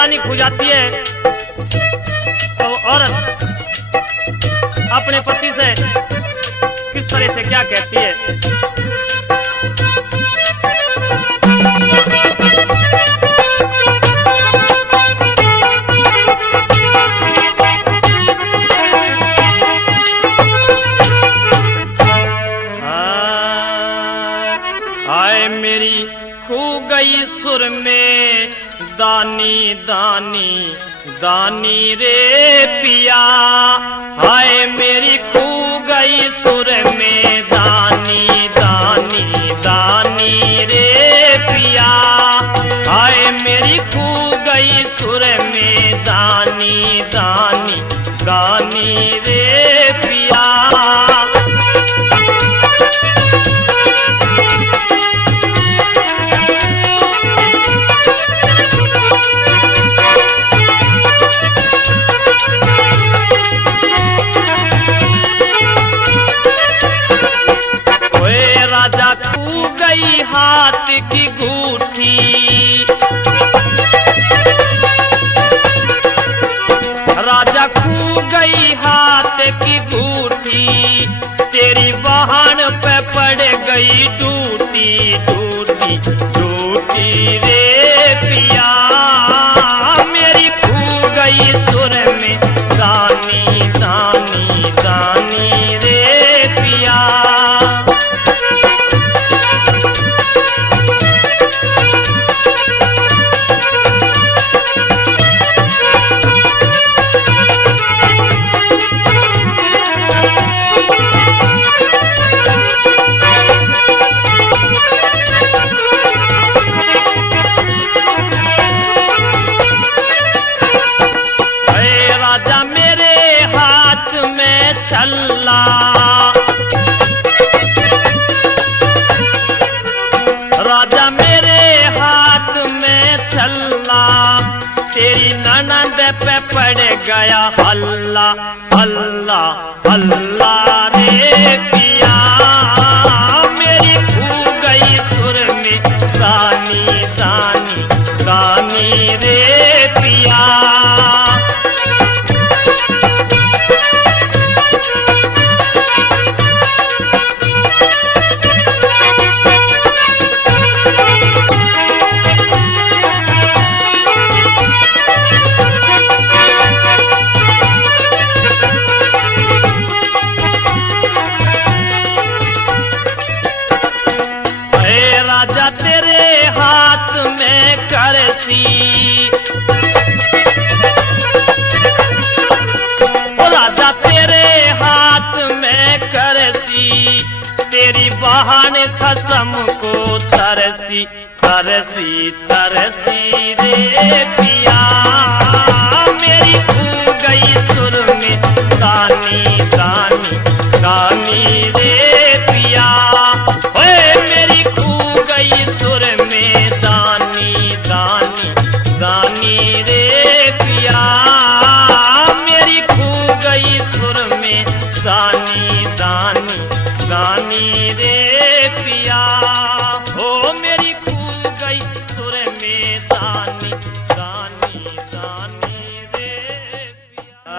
रानी खो जाती है तो औरत अपने पति से किस तरह से क्या कहती है। आए मेरी खो गई सुर में दानी दानी दानी रे पिया, हाय मेरी खो गई सुर में दानी दानी दानी रे पिया, हाय मेरी खो गई सुर में दानी दानी दानी रे पिया। खो गई हाथ की गूठी, राजा खो गई हाथ की गूठी, तेरी बहन पे पड़ गई टूटी टूटी टूटी रे पिया, मेरी खो गई सुर में दानी दानी दानी रे पिया। छल्ला राजा मेरे हाथ में छल्ला, तेरी ननद पे पड़ गया हल्ला हल्ला हल्ला रे पिया, मेरी खो गई सुर में दानी दानी दानी रे पिया। राजा तेरे हाथ में करसी, राजा तेरे हाथ में करसी, तेरी बहन खसम को तरसी तरसी तरसी रे पिया, मेरी खो गई सुर में दानी दानी दानी रे पिया, मेरी खो गई सुर में दानी दानी दानी रे पिया, मेरी खो गई सुर में दानी दानी दानी रे पिया, हो मेरी खो गई सुर में दानी दानी दानी रे पिया।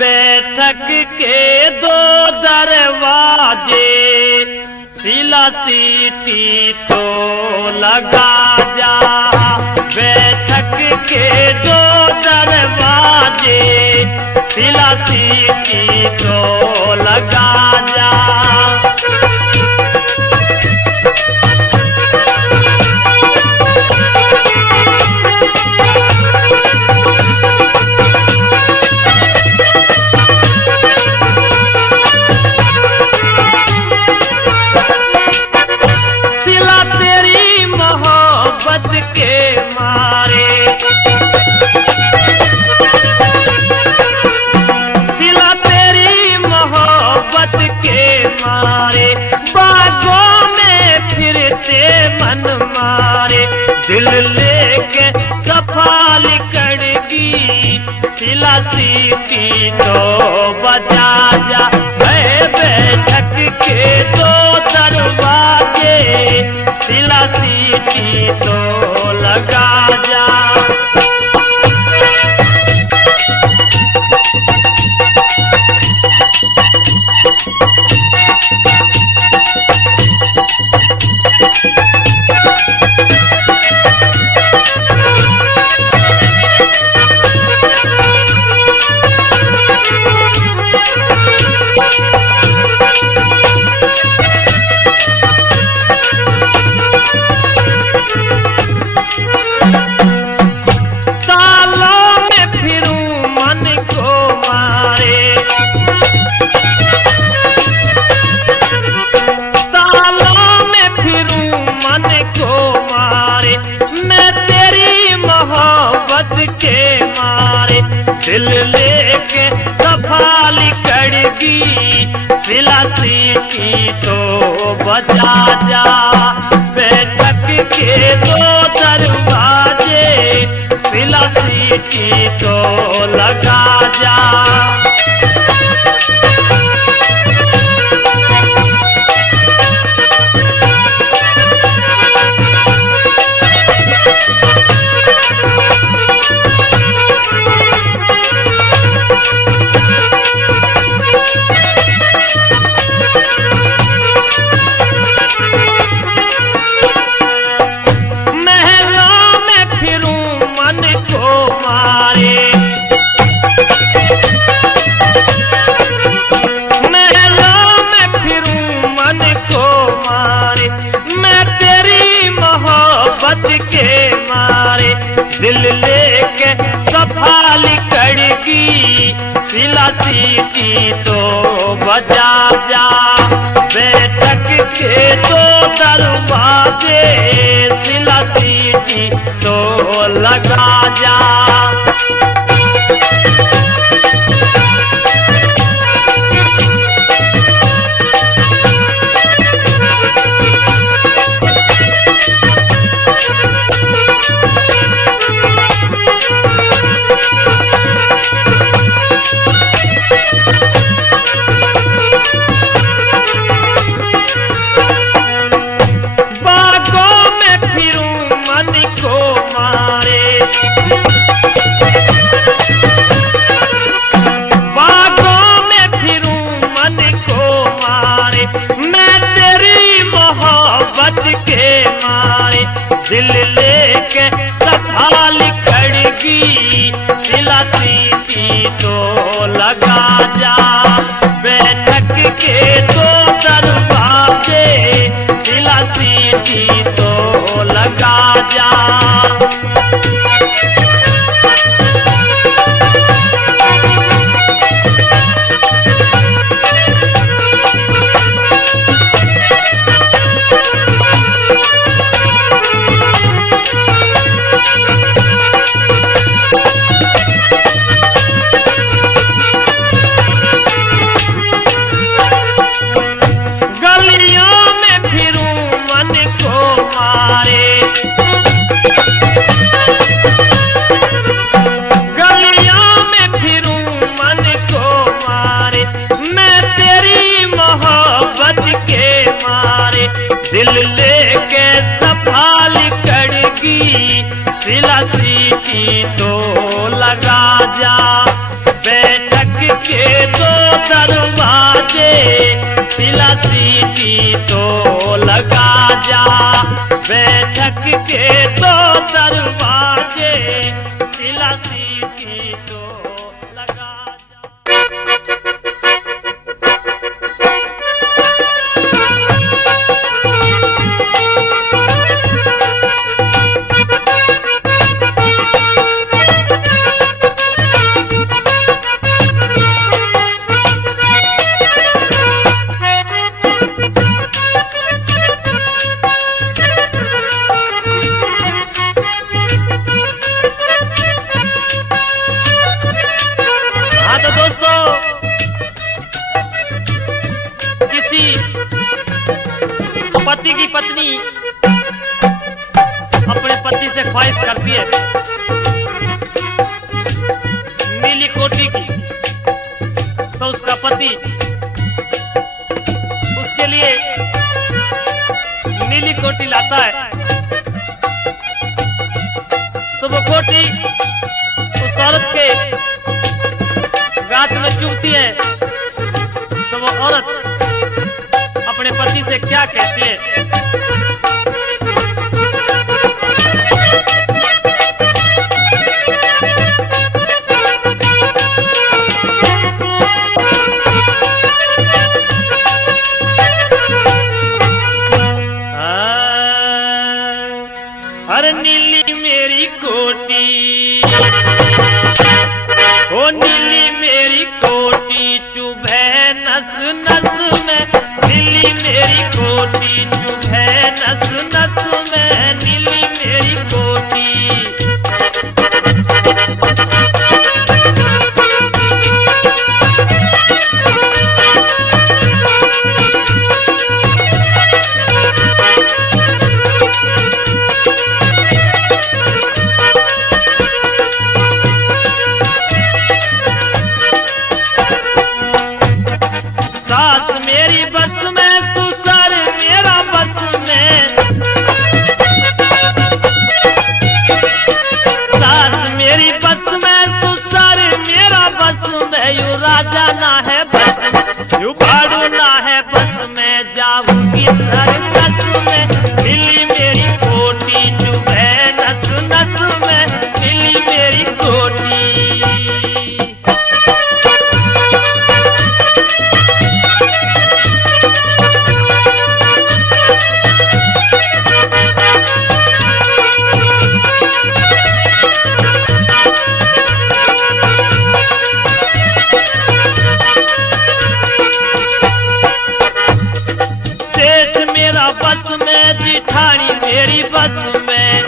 बैठक के दो दरवाजे, सिला सीटी तो लगा जा, बैठक के दो दरवाजे, सिला सीटी तो लगा जा। के मारे सिला तेरी मोहब्बत के मारे, बागों में फिरते मन मारे, दिल लेके सफा लिकड़गी, सिला सीटी तो बजा जा, बैठक के दो दरवाजे, सिला सीटी तो मन को मारे, मैं तेरी मोहब्बत के मारे दिल लेके सफाली कड़गी, सिलासी की तो बजा जा, बैठक के दो दरवाजे, सिलासी की तो लगा जा। के मारे दिल लेके सफाली कड़गी, सिलासी की तो बजा जा, बैठक के दो दरवाजे, सिलासी की तो लगा जा। के मारे दिल लेके सफाली कड़गी, सिलासी की तो लगा जा, बैठक के दो दरवाजे, सिलासी की तो लगा जा। दिल लेके सफाली कड़गी, सिलासी की तो लगा जा, बैठक के दो दरवाजे, सिलासी की तो लगा जा, बैठक के दो दरवाजे, सिलासी की तो लगा जा। पति की पत्नी अपने पति से ख्वाहिश करती है नीली कोटी की, तो उसका पति उसके लिए नीली कोटी लाता है, तो वो कोटी उस औरत के गात में चुभती है, तो वो औरत अपने पति से क्या कहती है? अरे नीली मेरी कोटी, ओ नीली मेरी कोटी चुभे नस नस में, नीली मेरी कोटी चुभे नस नस मेरी बस में।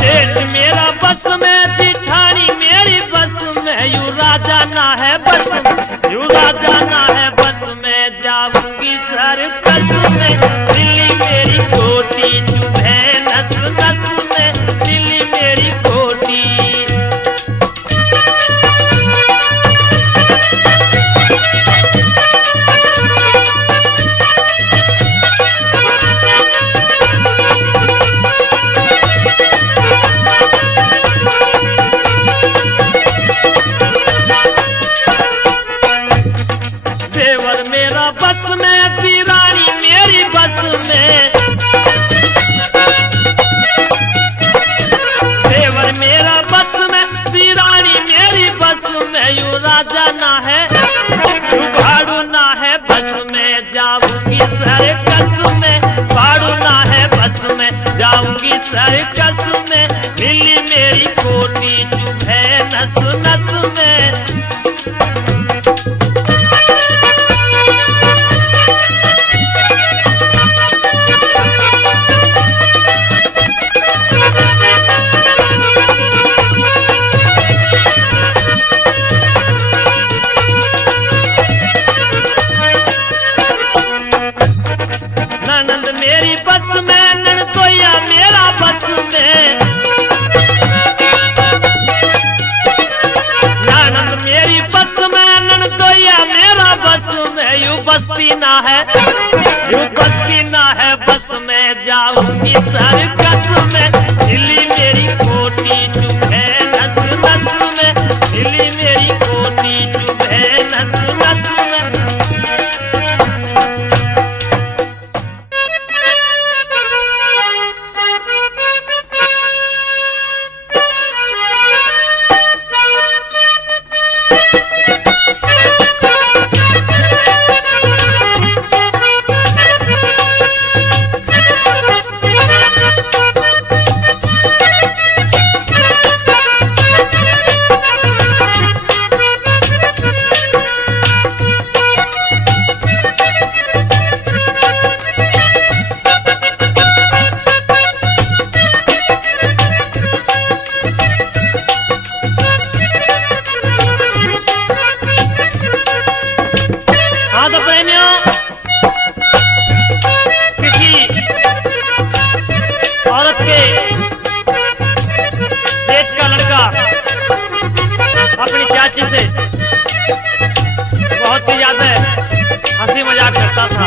जेठ मेरा बस में, जिठानी मेरी बस में, यू राजा ना है बस में, यू राजा ना है बस में, जाऊंगी सर्कस में, दिल्ली मेरी कोठी चुभे नस नस में, दिल्ली मेरी कोठी। देवर मेरा बस में, दीवानी मेरी बस में, देवर मेरा बस में, दीवानी मेरी बस में, यू राजा ना है, यू भाड़ू ना है बस में, जाऊंगी सर्कस में, भाड़ू ना है बस में, जाऊंगी सर्कस में, दिल्ली मेरी कोठी चुभे नस नस में। ननद मेरी बस में, ननदोया मेरा बस में, ननद मेरी बस में, ननदोया मेरा बस में, यू बस्ती ना है, यू बस्ती ना है बस में, जाऊंगी सर्कस में, दिल्ली मेरी कोठी चुभे नस नस में, दिल्ली मेरी कोठी चुभे नस नस में। हाँ तो प्रेमियों, किसी औरत के पेट का लड़का अपनी चाची से बहुत ही ज्यादा हंसी मजाक करता था,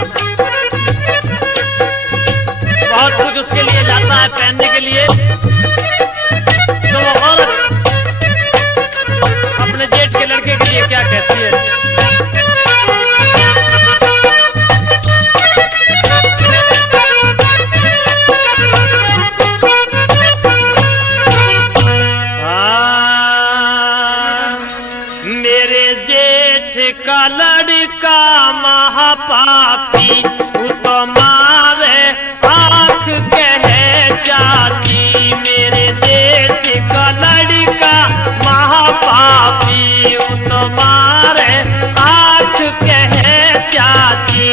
बहुत कुछ उसके लिए लाता है पहनने के लिए, तो वो औरत अपने जेठ के लड़के के लिए क्या कहती है? मेरे जेठ का लड़का महापापी, वो तो मारे आँख कहे जाती, मेरे जेठ का लड़का महापापी, वो तो मारे आँख कहे जाती।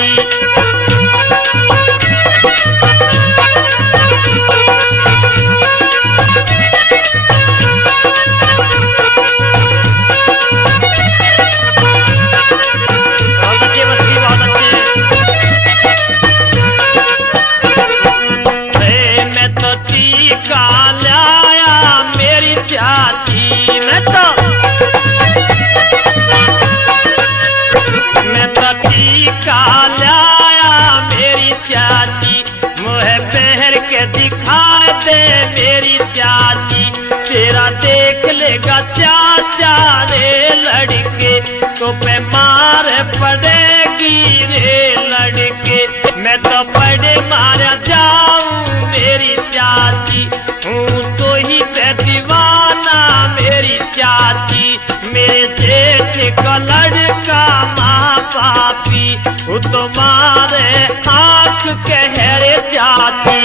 टीका लाया मेरी चाची, मैं तो टीका लाया मेरी चाची, मुझे पहन के दिखा दे मेरी चाची, तेरा देख लेगा चाचा रे लड़के, तो पे मार पड़ेगी रे लड़के, मैं तो बड़े मारा जाऊं मेरी चाची, हूँ तो ही से दीवाना मेरी चाची, मेरे जेठ का लड़का माँ पापी, वो तो मारे आँख कहरे चाची।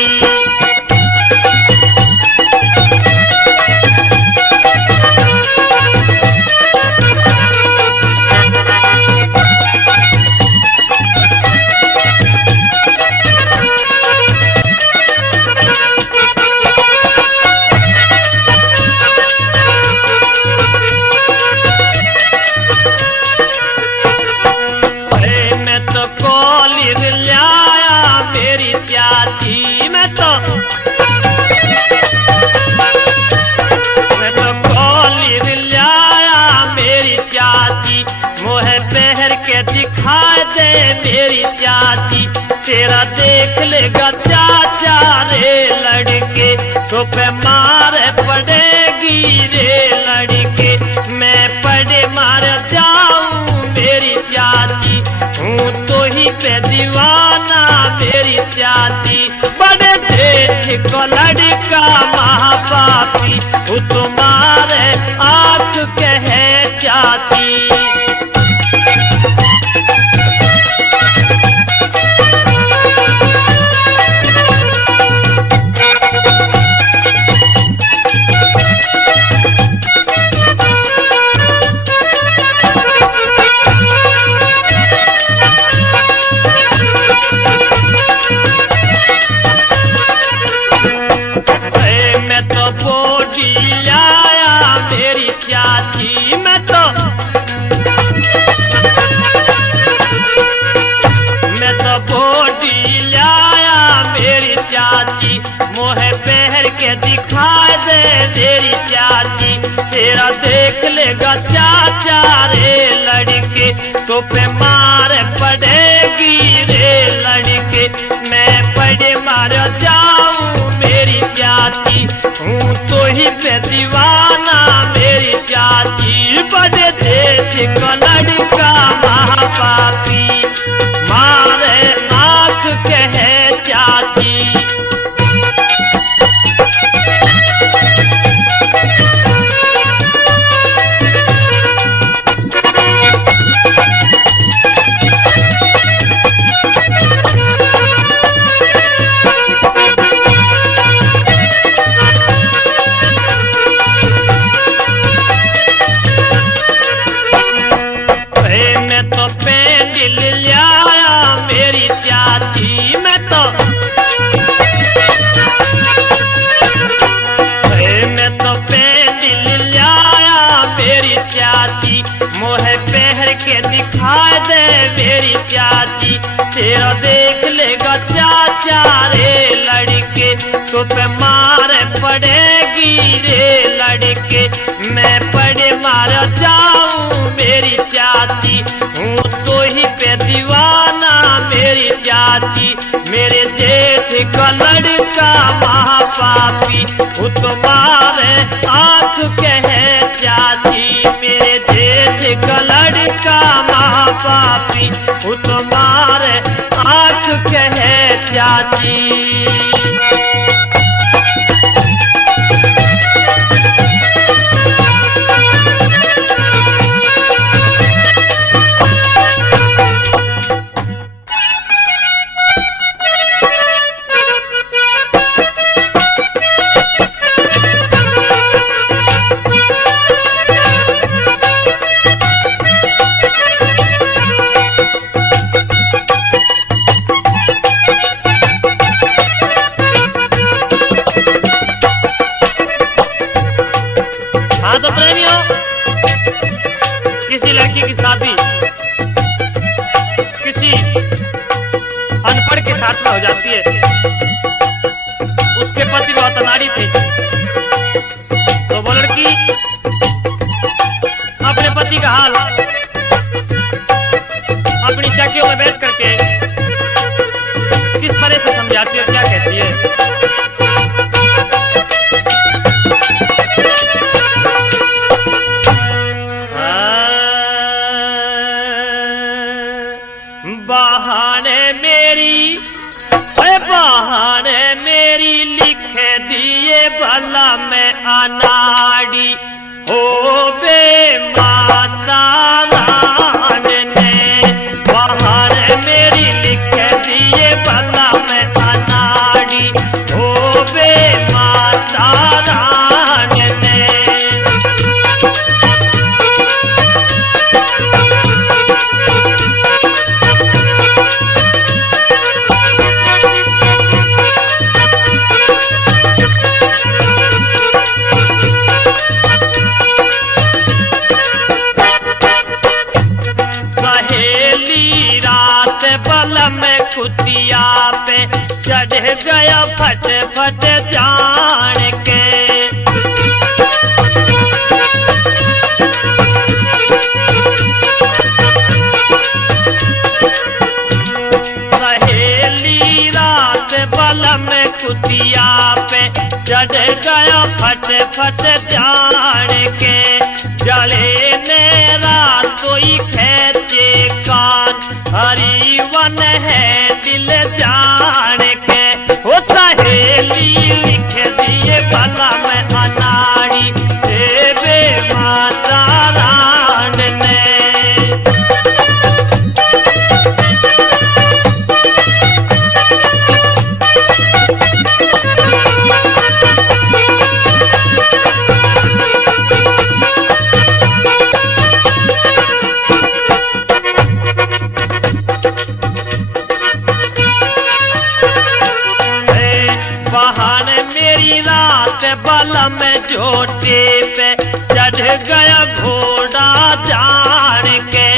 तेरा देख लेगा चाचा रे लड़के, तो पे मार पड़ेगी रे लड़के। मैं पड़े मार जाऊं मेरी चाची, हूँ तो ही पे दीवाना मेरी चाची। बड़े जेठ को लड़का महापापी, वो तुम्हारे आंख कहे चाची। मैं तो बॉडी लाया मेरी चाची, मैं तो बॉडी लाया मेरी चाची। मोहे पहर के दिखा दे मेरी चाची, तेरा देख लेगा चाचा रे लड़के, तो पे मार पड़ेगी रे लड़के। मैं पड़े मार जाऊं मेरी चाची, हूँ तो ही पे दीवाना मेरी चाची। बड़े देश का लड़का महापापी, मारे आंख कहे चाची। मैं तो पेंडिल लाया मेरी चाची, मैं तो पेंडिल लाया मेरी चाची। मोहे पहर के दिखा दे मेरी चाची, तेरा देख लेगा चाचा रे लड़के, तो पे मार पड़ेगी रे लड़के। मैं पड़े मार जाऊं मेरी चाची, हूँ तो ही पे दीवाना मेरी चाची। मेरे जेठ का लड़का महापापी, वो तुम्हारे आंख कहे चाची। मेरे जेठ का लड़का महापापी, वो तुम्हारे आंख कहे चाची। हाँ तो प्रेमियों, किसी लड़की की शादी किसी अनपढ़ के साथ में हो जाती है। उसके पति बहुत अनाड़ी थे, तो वो लड़की अपने पति का हाल अपनी चाकियों में बैठ करके किस तरह से समझाती है, क्या कहती है। बहाने मेरी लिख दिए भला मैं अनाड़ी, हो बे माता रानी ने। बहाने मेरी लिख दिए भला मैं अनाड़ी, हो बे माता रानी ने। में कुतिया पे चढ़ गया फट फट जान के। सहेली मेरी रात बलम कुतिया पे चढ़ गया फट फट जान के, जले मेरा कोई खेचे कान, हरी वन है दिल जान के। ओ सहेली लिख दिए बलम अनाड़ी देवे माता रान ने। बलम जोटे पे चढ़ गया घोड़ा जान के,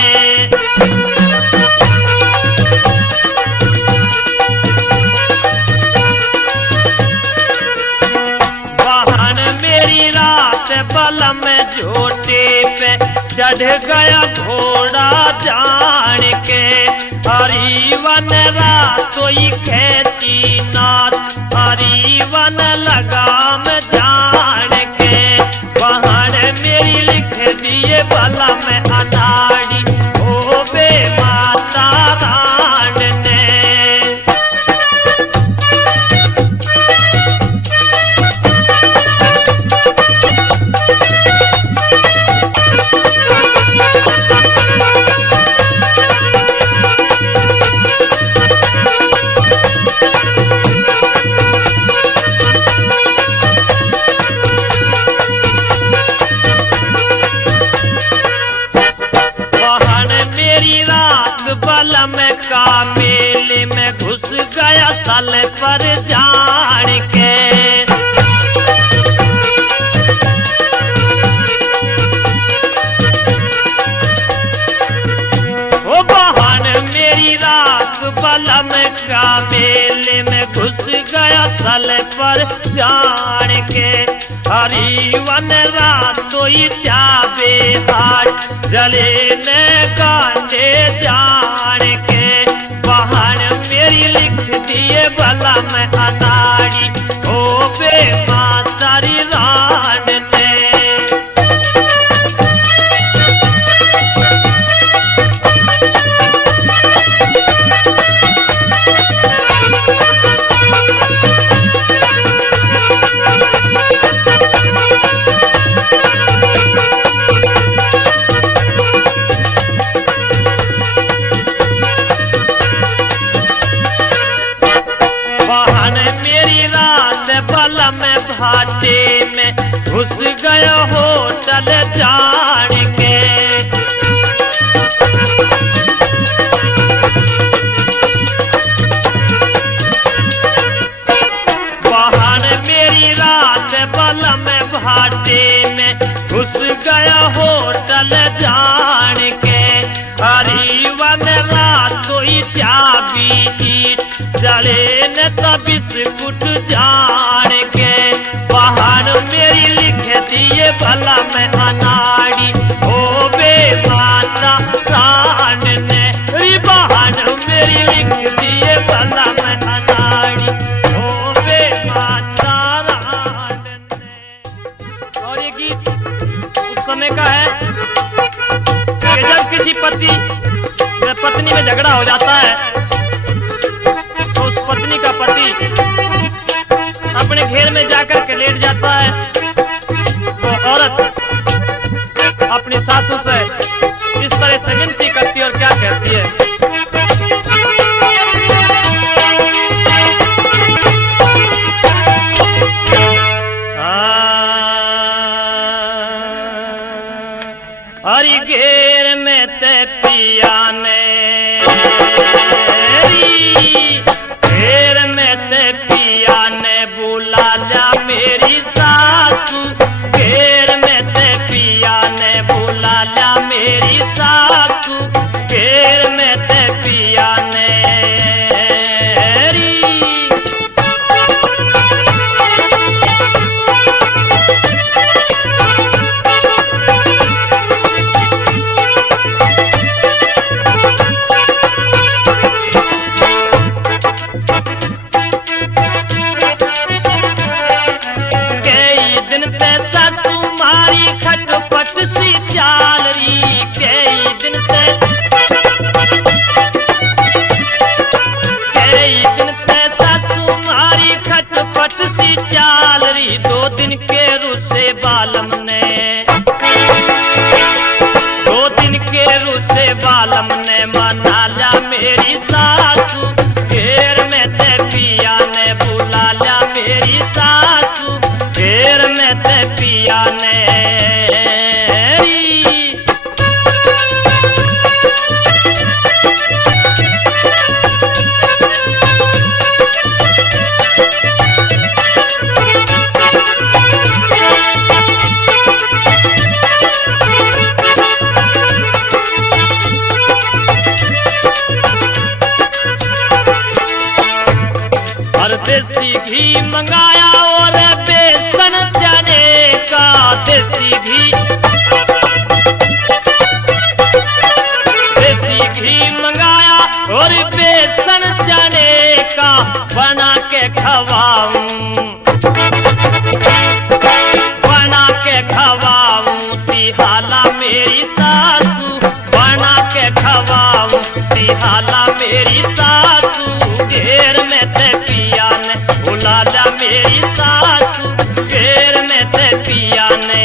बहन मेरी रात बलम जोटे पे चढ़ गया घोड़ा जान के, हरी वन रातोई खेती नाथ, हरी वन लगाम जान के। बहन मेरी लिख दिए बलम अनाड़ी ओ बे माता रान ने। बलम का मेले में घुस गया साल पर जान के, ओ बहन मेरी रात बलम का मेले में घुस गया साल पर जान के, हरी वन रातोई जावे हाट, जले ने कांडे जान के। बहन मेरी लिख दिए बलम अनाड़ी ओ बे माता रान ने। बलम भाटे में घुस गया होटल जान के, बहन मेरी रात बलम भाटे में घुस गया होटल जान के, हरी वन रातोई चाबी ईट, जले न तो बिस्कुट जान के। बहन मेरी लिख दिए बलम अनाड़ी ओ बे माता रान ने। बहन मेरी लिख दिए बलम अनाड़ी ओ बे माता रान ने। और ये गीत उस समय का है कि जब किसी पत्नी में झगड़ा हो जाता है तो उस पत्नी का पति अपने घेर में जाकर के लेट जाता है, तो औरत अपनी सासू से इस तरह से विनती करती है और क्या कहती है। हरी घेर में ते पिया ने, घेर में ते पिया ने बुला लिया मेरी सासू, घेर में ते पिया ने बुला लिया मेरी सासू, और देसी घी मंगाया और बेसन चने का, देसी घी मंगाया और बेसन चने का बना के खवाऊं, बना के खवाऊं तिहाला मेरी सासू, बना के खवाऊं तिहाला मेरी सासू। घेर में ते पिया ने बुला जा मेरी सासू, घेर में ते पिया ने।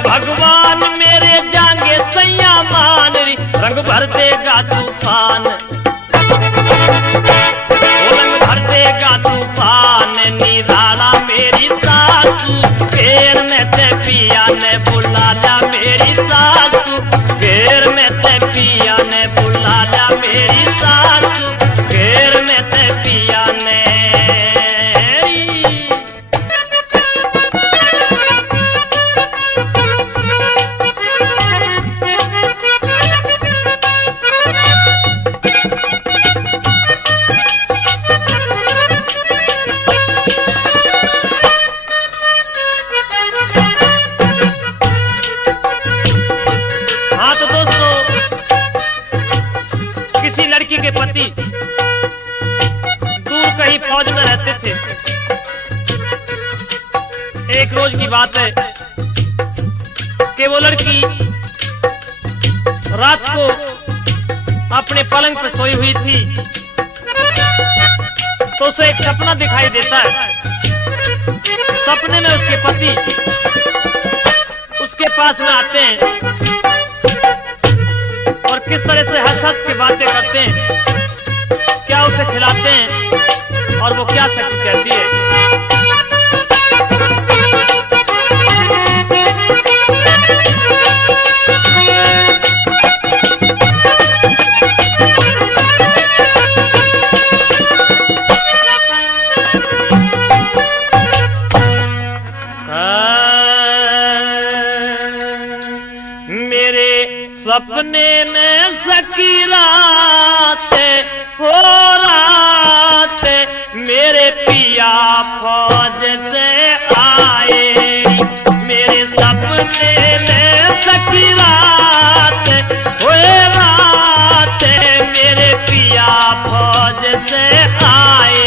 भगवान मेरे जांगे सैया मान री, रंग भर देगा तूफान, रंग भर देगा तूफान निराला मेरी सासू। घेर में ते पिया ने बुला जा मेरी सासू, घेर में ते पिया ने बुला जा मेरी सासू, घेर में ते पिया ने। के पति दूर कहीं फौज में रहते थे। एक रोज की बात है कि वो लड़की रात को अपने पलंग पर सोई हुई थी तो उसे एक सपना दिखाई देता है। सपने में उसके पति उसके पास में आते हैं और किस तरह से हंस हंस के बातें करते हैं, क्या उसे खिलाते हैं और वो क्या सच कहती है। मेरे सपने में सकी रात हो रात, मेरे पिया फौज से आए। मेरे सपने में सकी रात हो रात, मेरे पिया फौज से आए।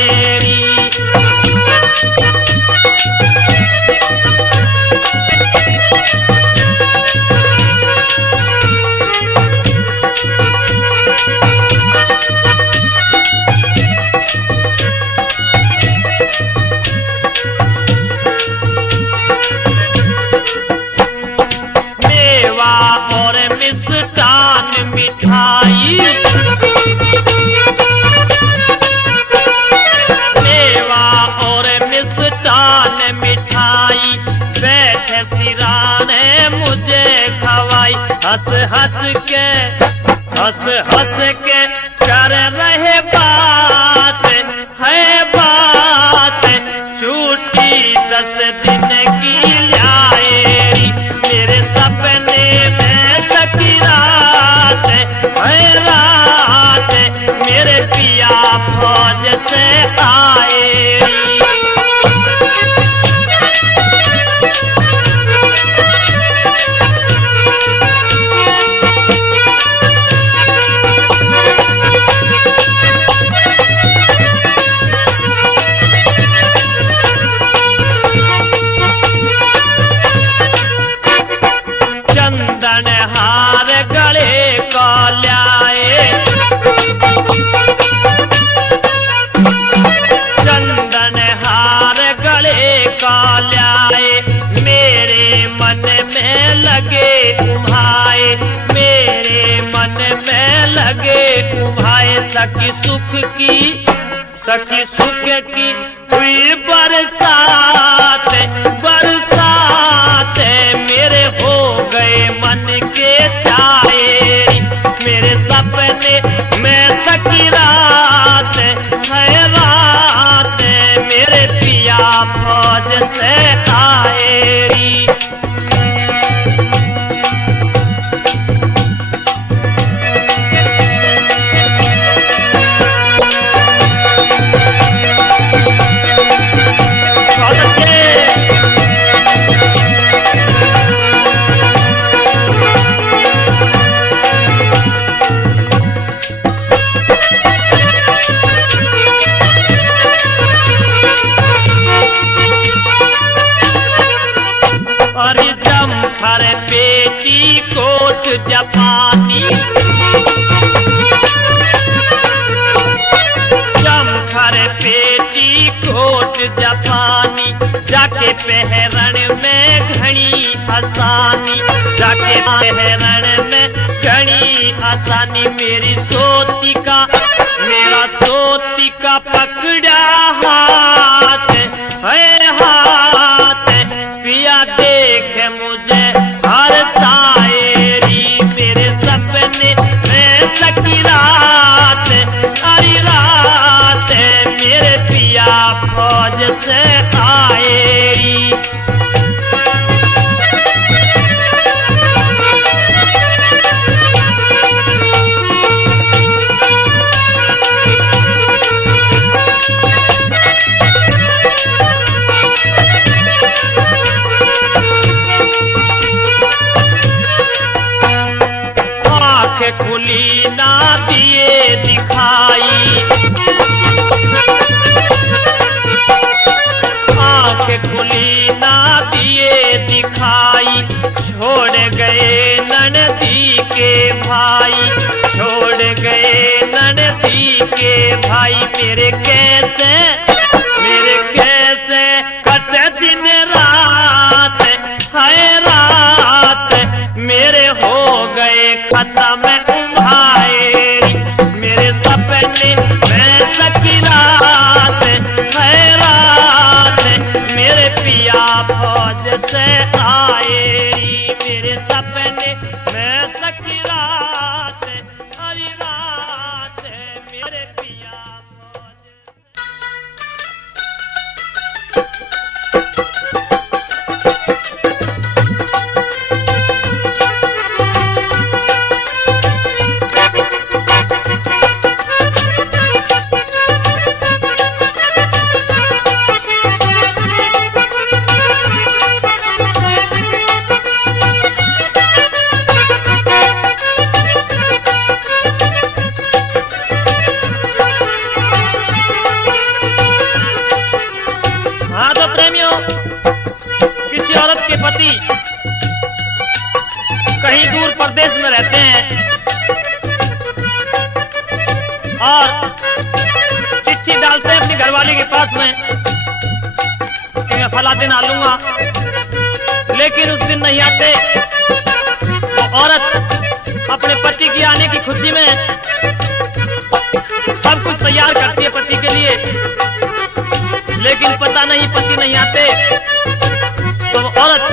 मिठाई मेवा और मिष्टान मिठाई बैठे सिराने मुझे खवाई। हंस हंस के कर रहे बात है बात, छुट्टी 10 दिन की लाए। लगे उभाए, मेरे मन में लगे उभाए। सखी सुख की हुई बरसात, बरसात मेरे हो गए मन के चाहे। मेरे सपने में सकी रात है, रात मेरे पिया फौज से आए। पेटीकोट जापानी, जमखर पेटीकोट जापानी, जाके पहरण में घनी आसानी, जाके पहरण में घनी आसानी। मेरी सोती का, मेरा सोती का पकड़ा हाथ है, हाथ पिया देख मुझे हर शायरी। मेरे सपने में सकी रात, हरी रात मेरे पिया फौज से आए। खुली ना दिए दिखाई, आँख खुली ना दिए दिखाई। छोड़ गए ननदी के भाई, छोड़ गए ननदी के भाई। मेरे कैसे कटे दिन रात है, रात मेरे हो गए खत्म उभाए। मेरे सपने में सकी रात है, रात मेरे पिया फौज से आए। मेरे सपने में सकी रात, हरी रात मेरे पिया फौज। कहीं दूर प्रदेश में रहते हैं और चिट्ठी डालते हैं अपनी घरवाली के पास में कि मैं फला दिन आ लूंगा, लेकिन उस दिन नहीं आते। तो औरत अपने पति की आने की खुशी में सब कुछ तैयार करती है पति के लिए, लेकिन पता नहीं पति नहीं आते। तो औरत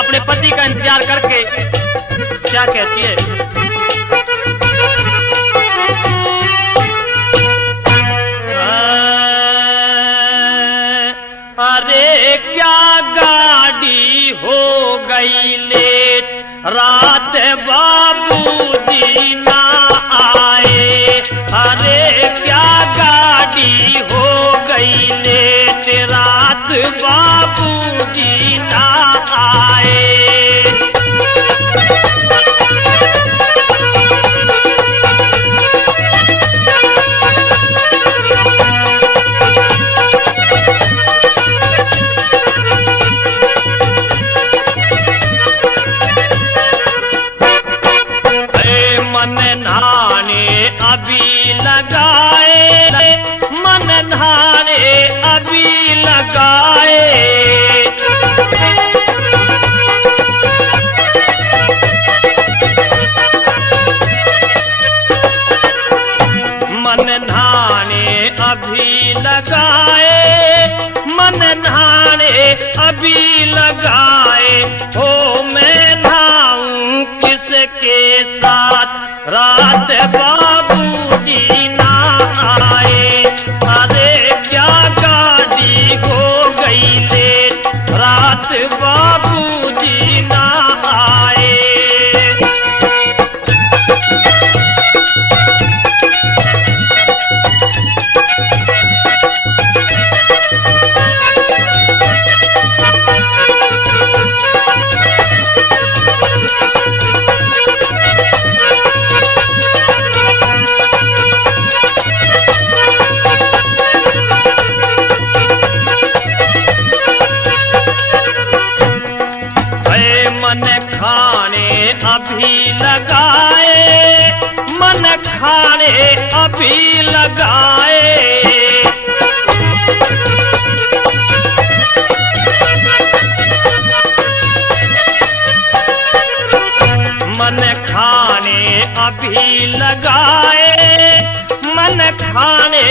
अपने पति का इंतजार करके क्या कहती है? अरे क्या गाड़ी हो गई लेट, रात बाबूजी ना आए। अरे क्या गाड़ी हो गई लेट, रात बाबूजी ना आए। मन नहाने अभी लगाए, मन नहाने अभी लगाए। लगाए, हो मैं नहाऊं किसके साथ, रात बाबूजी ना आए। अरे क्या गाड़ी हो गई लेट, रात बाबूजी ना आए। मन खाने अभी लगाए, मन खाने अभी लगाए। मन खाने अभी लगाए, मन खाने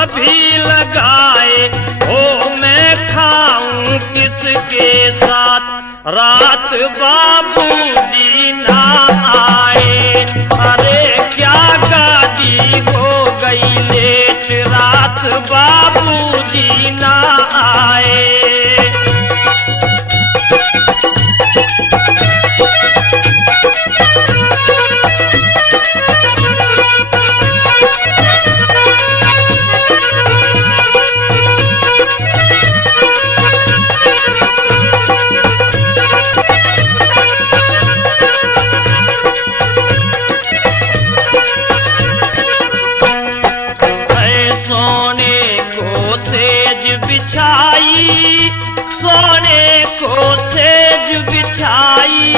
अभी लगाए, ओ मैं खाऊं किसके साथ, रात बाबूजी ना आए। अरे क्या गाड़ी हो गई लेट, रात बाबूजी ना आए। बिछाई, सोने को सेज बिछाई,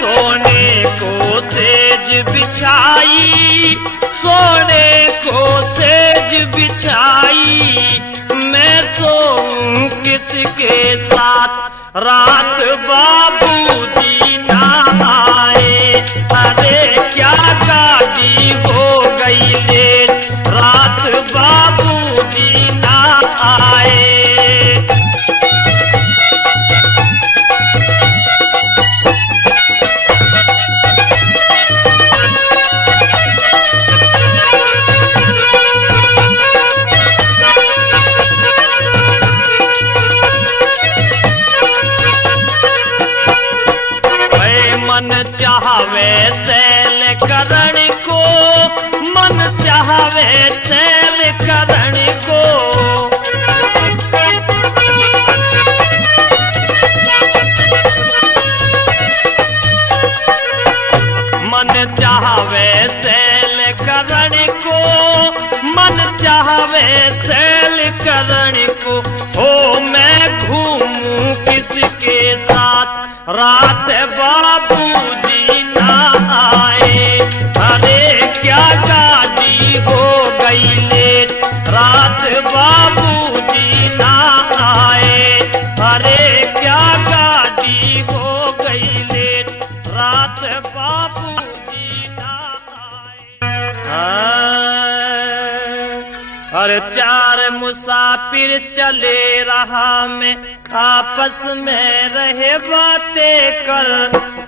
सोने को सेज बिछाई, सोने को सेज बिछाई। मैं सोऊं किसके साथ, रात बाबूजी ना आए। अरे क्या गाड़ी हो गई लेट, रात बाबूजी ना आए। मन चाहवे सैल करण को, मन चाहवे सैल करण को, मन चाहवे सैल करण को, मन चाहवे सैल करण को, हो मैं घूमूं किसके साथ, रात बाबूजी ना आए। अरे क्या गाड़ी हो गई लेट, रात बाबूजी ना आए। अरे क्या गाड़ी हो गई लेट, रात बाबूजी ना आए। अरे चार मुसाफिर चले रहा में, आपस में रहे बातें कर,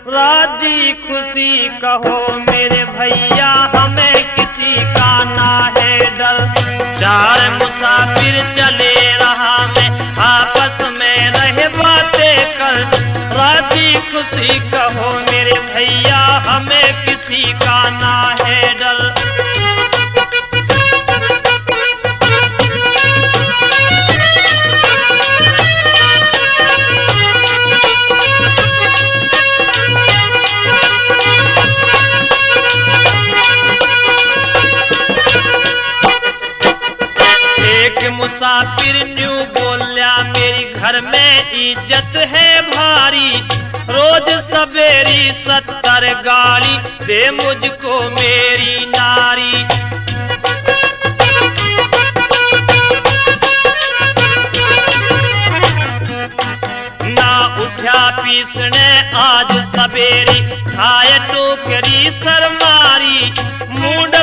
राजी खुशी कहो मेरे भैया, हमें किसी का ना है डर। चार मुसाफिर चले रहा में, आपस में रहे बातें कर, राजी खुशी कहो मेरे भैया, हमें किसी का ना है डर। मुसाफिर न्यू बोलिया, मेरी घर में इज्जत है भारी, रोज सवेरी 70 गाली दे मुझको मेरी नारी। ना उठा पीसने आज सवेरी, खाए टोकरी सरमारी, मुंड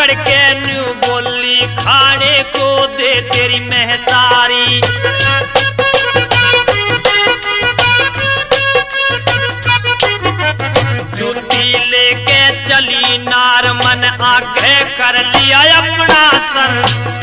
पकड़ के न्यू बोली खाने को दे तेरी महतारी। जूती लेके चली नार मन आगे कर लिया अपना सर।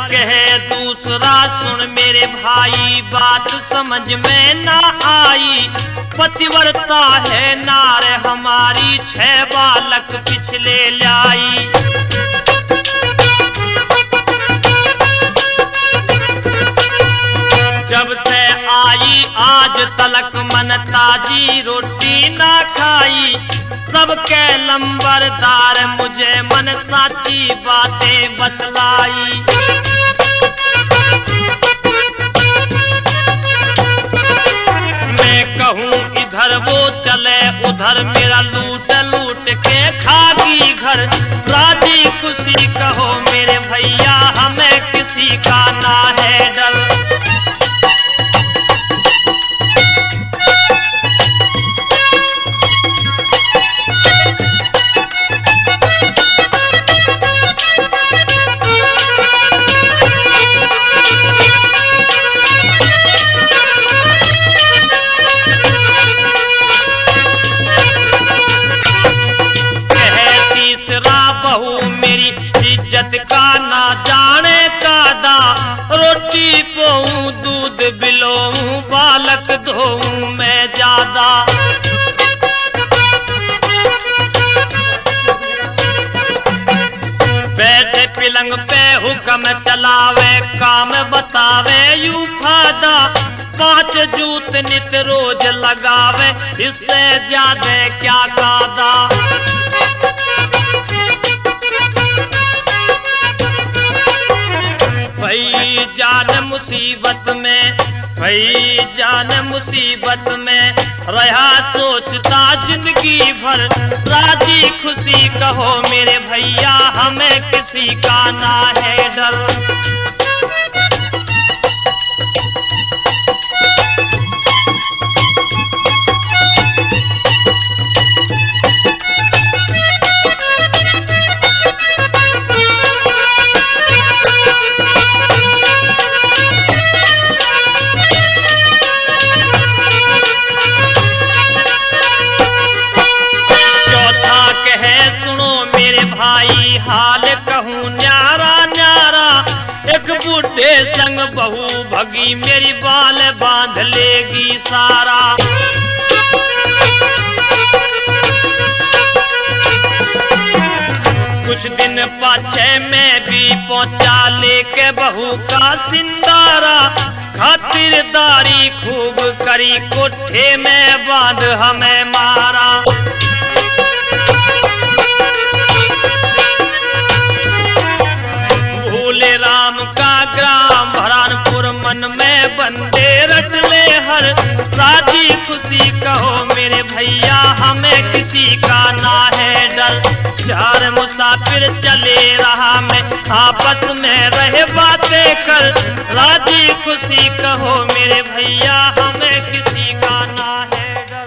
कहे दूसरा सुन मेरे भाई बात समझ में ना आई। पतिव्रता है नार हमारी 6 बालक पिछले लाई। जब से आई आज तलक मन ताजी रोटी ना खाई। सबके लंबरदार मुझे मन साची बातें बतलाई। मैं कहूँ इधर वो चले उधर मेरा लूट लूट के खागी घर। राजी खुशी कहो मेरे भैया हमें किसी का ना है डर। इज्जत का ना जाने कादा। रोटी पोऊं दूध बिलोऊं बालक धोऊं मैं ज्यादा। बैठे पिलंग पे हुक्म चलावे काम बतावे यूं फादा। 5 जूत नित रोज लगावे इससे ज्यादा क्या कादा। भई जान मुसीबत में, भई जान मुसीबत में रहा सोचता जिंदगी भर। राजी खुशी कहो मेरे भैया हमें किसी का ना है डर। हाल कहूँ न्यारा न्यारा। एक बूढ़े संग बहू भगी मेरी बाल बांध लेगी सारा। कुछ दिन पाछे मैं भी पहुंचा लेके बहू का सिंदारा। खातिरदारी खूब करी कोठे में बांध हमें मारा। भोले राम का ग्राम भरानपुर मन में बंदे रट ले हर। राजी खुशी कहो मेरे भैया हमें किसी का ना है डर। 4 मुसाफिर चले रहा मैं आपस में रहे बातें कर। राजी खुशी कहो मेरे भैया हमें किसी का ना है डर।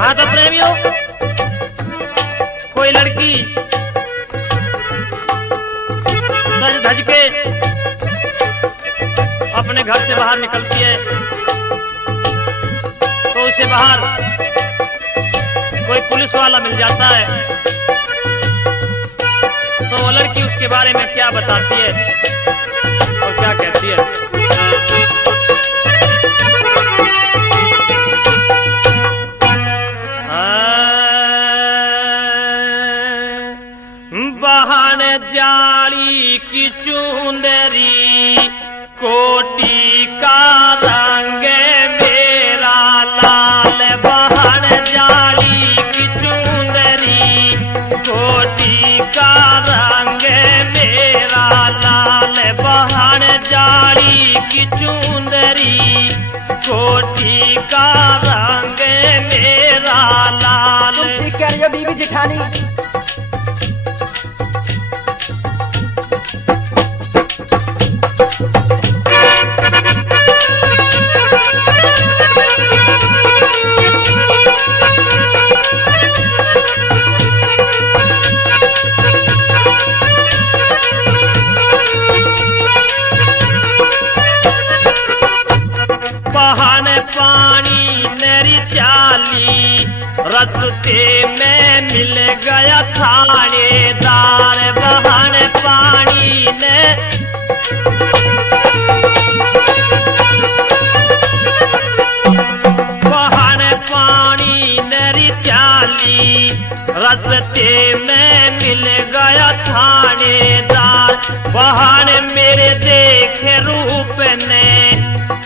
हाँ तो प्रेमियों, कोई लड़की सज धज के अपने घर से बाहर निकलती है तो उसे बाहर कोई पुलिस वाला मिल जाता है। तो वो लड़की उसके बारे में क्या बताती है और क्या कहती है। जाली की चुंदरी, कोटी का रंग मेरा लाल। बहन जाली की चुंदरी, कोटी का रंग मेरा लाल। बहन जाली की चुंदरी, कोटी का रंग मेरा लाल। तुम ठीक कह रही हो बीबी जिठानी। बहन पानी नरी चाली, रस्ते में मिल गया थानेदार। बहन पानी ने बहन पानी नरी चाली, रस्ते में मिल गया थानेदार। बहन मेरे देखे रूप ने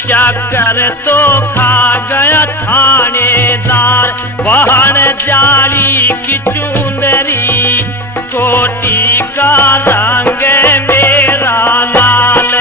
चक्कर तो खा गया थानेदार। बहन जाली की चुंदरी, कोटी का रंग मेरा लाल।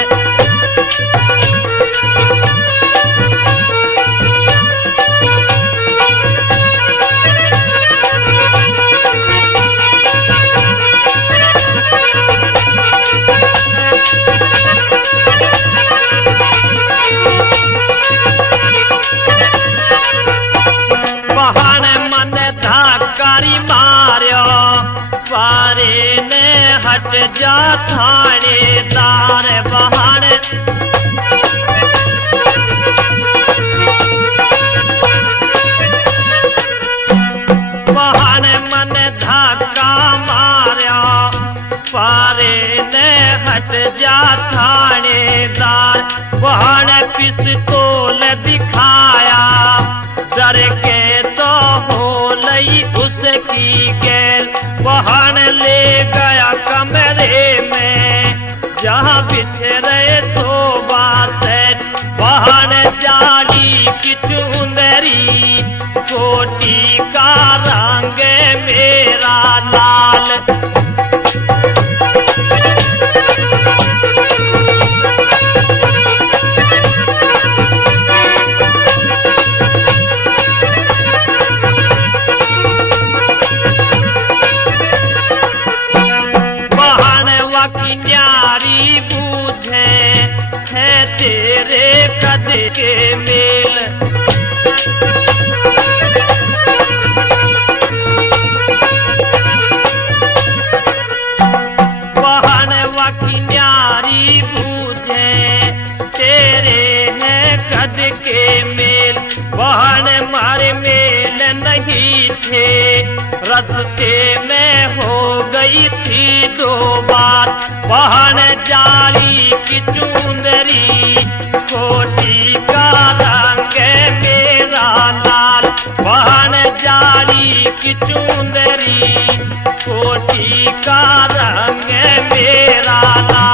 धक्कारी मार्यो, पारे ने हट जा थानेदार। बहन बहन मन धक्का मार्या, पारे ने हट जा थानेदार। बहन पिस्तौल दिखाया, डर के तो हो लई उसकी गैर। बहन ले गया कमरे में, जहाँ बिछड़े शोभा सेठ। बहन जाली की चुंदरी, कोटी का रंग मेरा लाल। की न्यारी बूझे है तेरे कद के मेल। बहन की न्यारी बूझे तेरे है कद के मेल। बहन मारे मेल नहीं थे, रस्ते में हो गई थी दो बार। बहन जाली की चुंदरी, कोटी का रंग मेरा लाल। बहन जाली की चुंदरी, कोटी का रंग मेरा लाल।